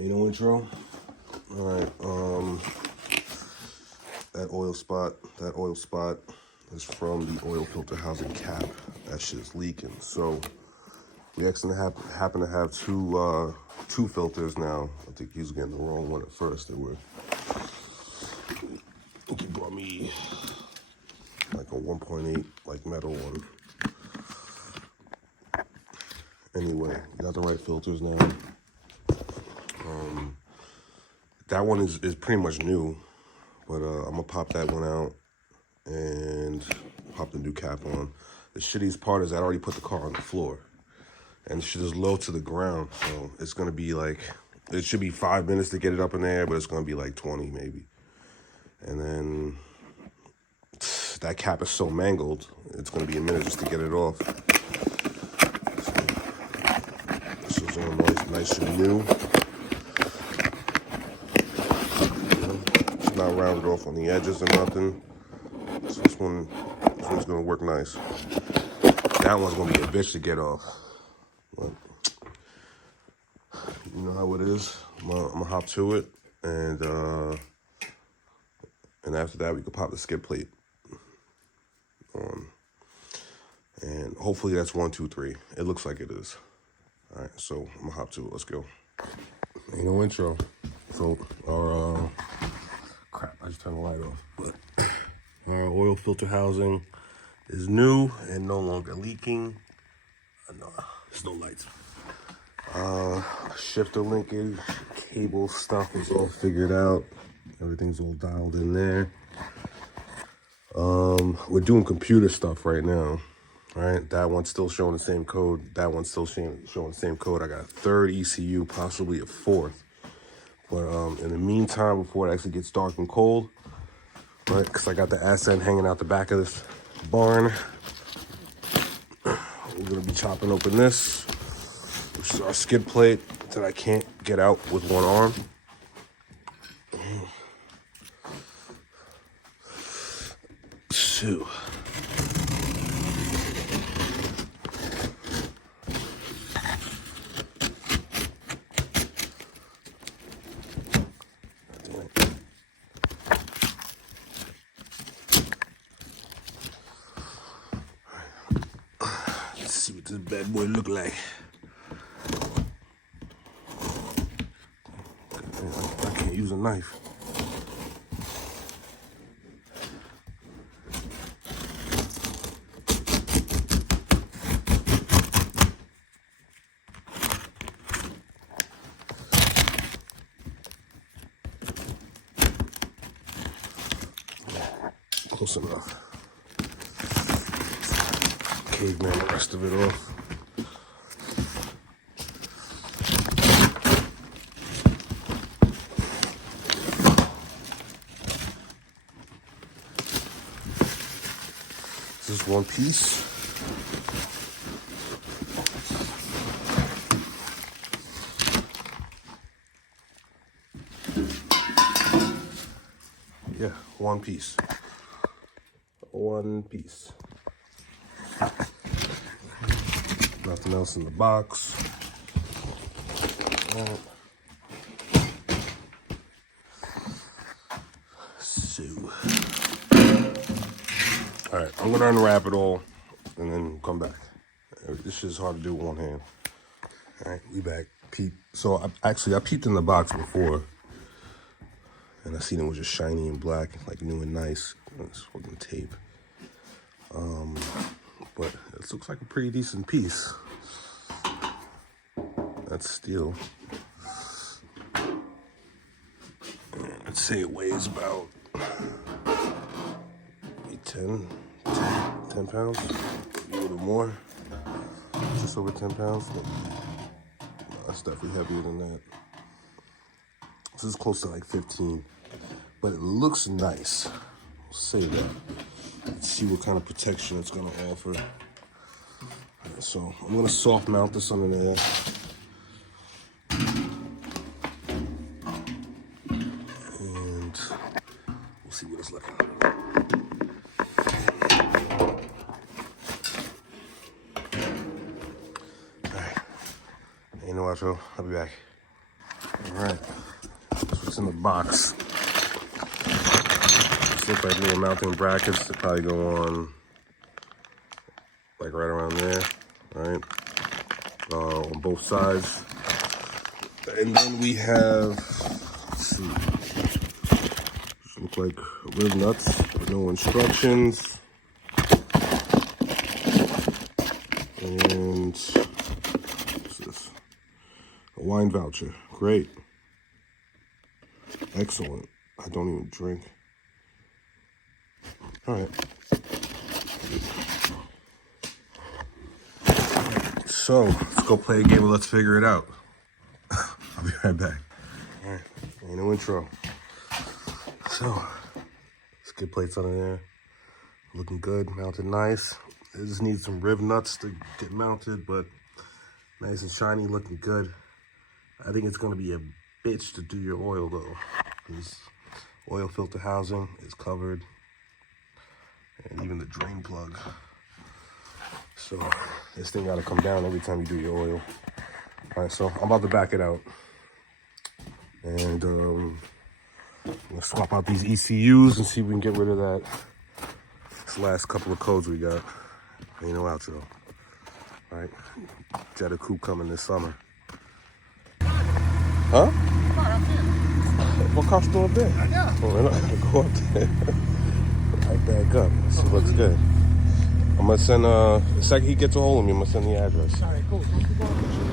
Ain't no intro. All right. That oil spot is from the oil filter housing cap. That shit's leaking. So we actually happen to have two filters now. I think he was getting the wrong one at first. He brought me like a 1.8 like metal one. Anyway, got the right filters now. That one is pretty much new, but I'm gonna pop that one out and pop the new cap on. The shittiest part is I already put the car on the floor, and the shit is low to the ground, so it's gonna be like, it should be 5 minutes to get it up in the air, but it's gonna be like 20 maybe. And then that cap is so mangled, it's gonna be a minute just to get it off. So, this is all nice and new. It's not rounded off on the edges or nothing. So this one's gonna work nice. That one's gonna be a bitch to get off. But you know how it is. I'm gonna hop to it, and after that we can pop the skid plate on, and hopefully that's 1, 2, 3. It looks like it is. All right, so I'm gonna hop to it. Let's go. Ain't no intro. So crap, I just turned the light off. But our oil filter housing is new and no longer leaking. No, there's no lights. Shifter linkage, cable stuff is all figured out. Everything's all dialed in there. We're doing computer stuff right now. All right, that one's still showing the same code. That one's still showing the same code. I got a third ECU, possibly a fourth. But in the meantime, before it actually gets dark and cold, right, because I got the ascent hanging out the back of this barn, we're gonna be chopping open this, which is our skid plate that I can't get out with one arm. So, let's see what this bad boy look like. I can't use a knife. Close enough. Caveman the rest of it off. This is one piece. Yeah, one piece. One piece. Nothing else in the box. So, all right, I'm gonna unwrap it all and then come back. This shit's hard to do with one hand. All right, we back. So I peeped in the box before, and I seen it was just shiny and black, like new and nice. It's fucking tape. But it looks like a pretty decent piece. That's steel. I'd say it weighs about 10 pounds, maybe a little more, just over 10 pounds. No, that's definitely heavier than that. This is close to like 15, but it looks nice. I'll say that. Let's see what kind of protection it's gonna offer. Right, so I'm gonna soft mount this under there. And we'll see what it's looking like. All right, ain't no outro, I'll be back. All right, that's what's in the box. This look like little mounting brackets that probably go on like right around there, right? On both sides. And then we have, let's see, look like rib nuts with no instructions. And what's this? A wine voucher. Great. Excellent. I don't even drink. All right. So let's go play a game of Let's Figure It Out. I'll be right back. All right. Ain't no intro. So let's get plates under there. Looking good. Mounted nice. It just needs some rib nuts to get mounted, but nice and shiny, looking good. I think it's going to be a bitch to do your oil though. This oil filter housing is covered, and even the drain plug. So this thing got to come down every time you do your oil. All right, so I'm about to back it out, and let's swap out these ECUs and see if we can get rid of that. This last couple of codes we got. Ain't no outro. All right, Jetta Coupe coming this summer. Huh? What car's still up there? Yeah. Oh, we're not gonna go up there. I back up. This looks good. I'm gonna send the second he gets a hold of me, I'm gonna send the address. All right, cool. Thank you very much.